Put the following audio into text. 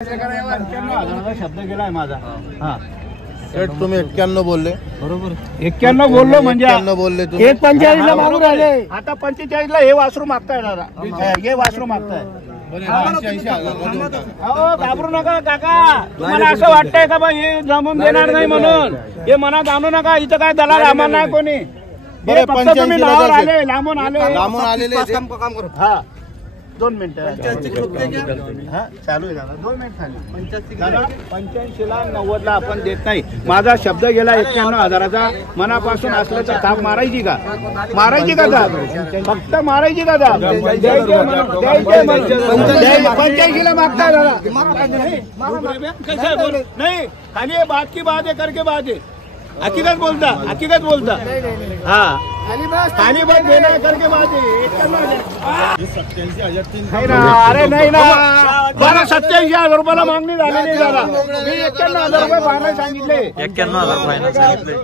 शब्द गेलाय माझा। हा सेठ तुम्ही 91 बोलले बरोबर, 91 बोललो म्हणजे 91 बोलले तुम्ही। 45 ला मागून राहिले, आता 45 ला हे वासरू मागताय दादा, हे वासरू मागताय। अहो घाबरू नका काका, तुम्हाला असं वाटतंय का बा हे जमून देणार नाही म्हणून? हे मनात आणू नका, इथं काय दलाल आम्हाला नाही कोणी। हे फक्त तुम्ही नावावर आले, लांबून आलेले। हा 2 मिनिटं हा चालू आहे दादा, 2 मिनिट खाली दादा। 85 ला 90 ला आपण देत नाही। माझा शब्द गेला 91,000चा। मनापासून असलं तर थाप मारायची का? मारायची का थाप? फक्त मारायची का थाप? 85 ला मागताय दादा। नाही खाली बात की बात है, करके बात है। हकीकत बोलता हाँ, खाली बात देना करके बात है। 91,000 अरे नाही ना, मला 87,000 रुपयाला मागणी झाली नाही दादा। मी 91,000 रुपये फायनल सांगितले। 91,000 फायनल सांगितले।